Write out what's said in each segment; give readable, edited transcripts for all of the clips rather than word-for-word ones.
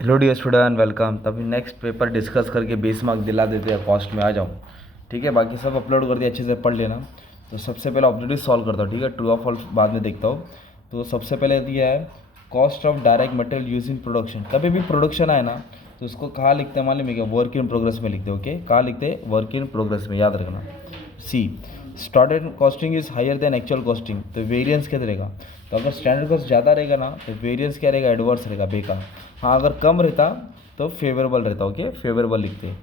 Hello dear student, welcome. तभी next paper discuss करके 20 mark दिला देते हैं, कॉस्ट में आ जाओ। ठीक है, बाकी सब अपलोड कर दिया, अच्छे से पढ़ लेना। तो सबसे पहले ऑब्जेक्टिव सॉल्व करता हूँ, ठीक है। ट्रू और फॉल्स बाद में देखता हूँ। तो सबसे पहले दिया है cost of direct material use in production. कभी भी प्रोडक्शन आए ना तो उसको कहाँ लिखते हैं मालूम है क्या? वर्क इन प्रोग्रेस में लिखते हैं। ओके, कहाँ लिखते हैं? वर्क इन प्रोग्रेस में, याद रखना। See, standard costing is higher than actual costing, तो वेरिएंस क्या रहेगा? तो अगर स्टैंडर्ड कॉस्ट ज़्यादा रहेगा ना तो वेरिएंस क्या रहेगा? एडवर्स रहेगा, बेकार। हाँ, अगर कम रहता तो फेवरेबल रहता। ओके, फेवरेबल लिखते हैं।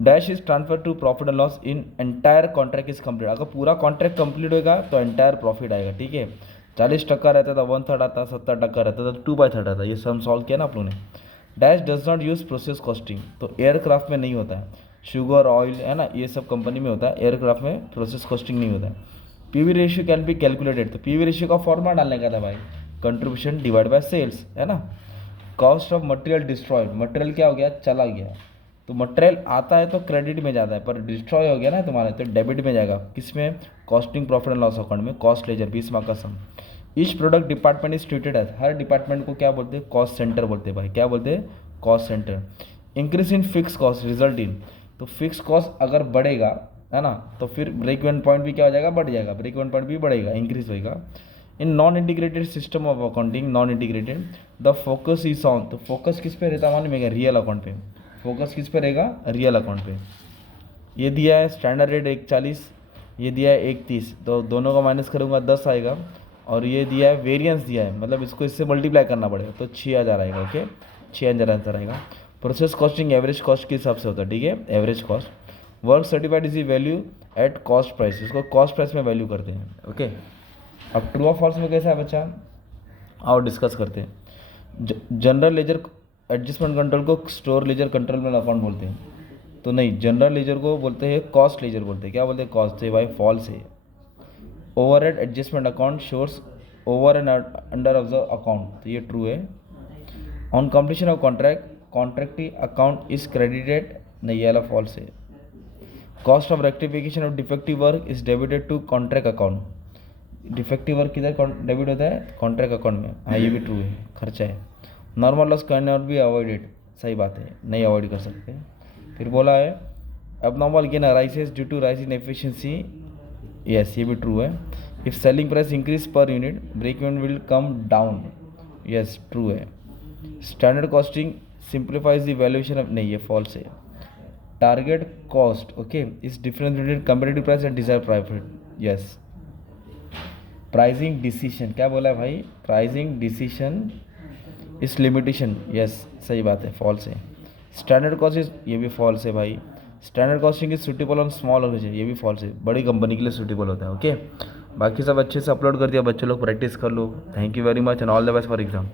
Dash is transfer to profit and loss in entire contract is complete. अगर पूरा कॉन्ट्रैक्ट कंप्लीट होगा तो एंटायर प्रॉफिट आएगा। ठीक है, 40% रहता था 1/3 आता, 70% रहता था 2/3 आता। ये सम सॉल्व किया ना आप लोगों ने। Dash does not use process costing, तो एयरक्राफ्ट में नहीं होता है। शुगर, ऑयल है ना, ये सब कंपनी में होता है, एयरक्राफ्ट में प्रोसेस कॉस्टिंग नहीं होता है। PV ratio can be calculated, तो पीवी रेशियो का फॉर्मूला डालने का था भाई, कंट्रीब्यूशन डिवाइड बाय सेल्स, है ना। Cost of material destroyed, material क्या हो गया? चला गया। तो मटेरियल आता है तो क्रेडिट में जाता है, पर डिस्ट्रॉय हो गया ना तुम्हारा तो डेबिट में जाएगा। किस में? Costing profit and loss account में, कॉस्ट लेजर 20 मार्क का sum. Each product department is treated as, हर डिपार्टमेंट को क्या बोलते हैं? कॉस्ट सेंटर बोलते हैं भाई। क्या बोलते हैं? Cost centre. Increase in fix cost result in, तो फिक्स कॉस्ट अगर बढ़ेगा, है ना, तो फिर ब्रेक इवन पॉइंट भी क्या हो जाएगा? बढ़ जाएगा। ब्रेक इवन पॉइंट भी बढ़ेगा, इंक्रीज होएगा। In non integrated system of accounting, non integrated, the focus is on, तो फोकस किस पे रहता है मालूम है? रियल अकाउंट पे। फोकस किस पे रहेगा? रियल अकाउंट पे। ये दिया है स्टैंडर्ड रेट 140, ये दिया है 130, तो दोनों का माइनस करूँगा 10 आएगा। और ये दिया है वेरिएंस दिया है, मतलब इसको इससे मल्टीप्लाई करना पड़ेगा, तो 6000 आएगा। ओके, 6000 आंसर आएगा। प्रोसेस कॉस्टिंग एवरेज कॉस्ट के हिसाब से होता है, ठीक है, average cost. Work certified is value at cost price, इसको कॉस्ट प्राइस में वैल्यू करते हैं। ओके, अब ट्रू और फॉल्स में कैसा है बच्चा? आओ डिस्कस करते हैं। जनरल लेजर एडजस्टमेंट कंट्रोल को स्टोर लेजर कंट्रोल में अकाउंट बोलते हैं, तो नहीं, जनरल लेजर को बोलते हैं कॉस्ट लेजर बोलते हैं। क्या बोलते हैं? कॉस्ट है भाई, फॉल्स है। ओवरहेड एडजस्टमेंट अकाउंट शोर्स over and under of the account, तो ये ट्रू है। On completion of contract contractee account is credited, नहीं, ये वाला फॉल्स है। Cost of rectification of defective work is debited to contract account, defective work किधर debit होता है? कॉन्ट्रैक्ट अकाउंट में। हाँ, ये भी ट्रू है, खर्चा है। Normal loss can not be avoided, सही बात है, नहीं अवॉइड कर सकते। फिर बोला है अब normal gain arises due to rise in efficiency, yes, ये भी ट्रू है। If selling price increase per unit break even will come down, yes, true है। Standard costing simplifies the valuation of, नहीं, ये फॉल्स है। Target cost, okay, is difference between comparative price and desired profit, yes. Pricing decision, क्या बोला है भाई? Pricing decision is limitation, yes, सही बात है, फॉल्स है। स्टैंडर्ड कॉस्ट इज, ये भी फॉल्स है भाई। Standard costing is suitable on small organisation, ये भी फॉल्स है, बड़ी कंपनी के लिए सुटेबल होता है। ओके, बाकी सब अच्छे से अपलोड कर दिया, बच्चे लोग प्रैक्टिस कर लो। Thank you very much and all the best for exam.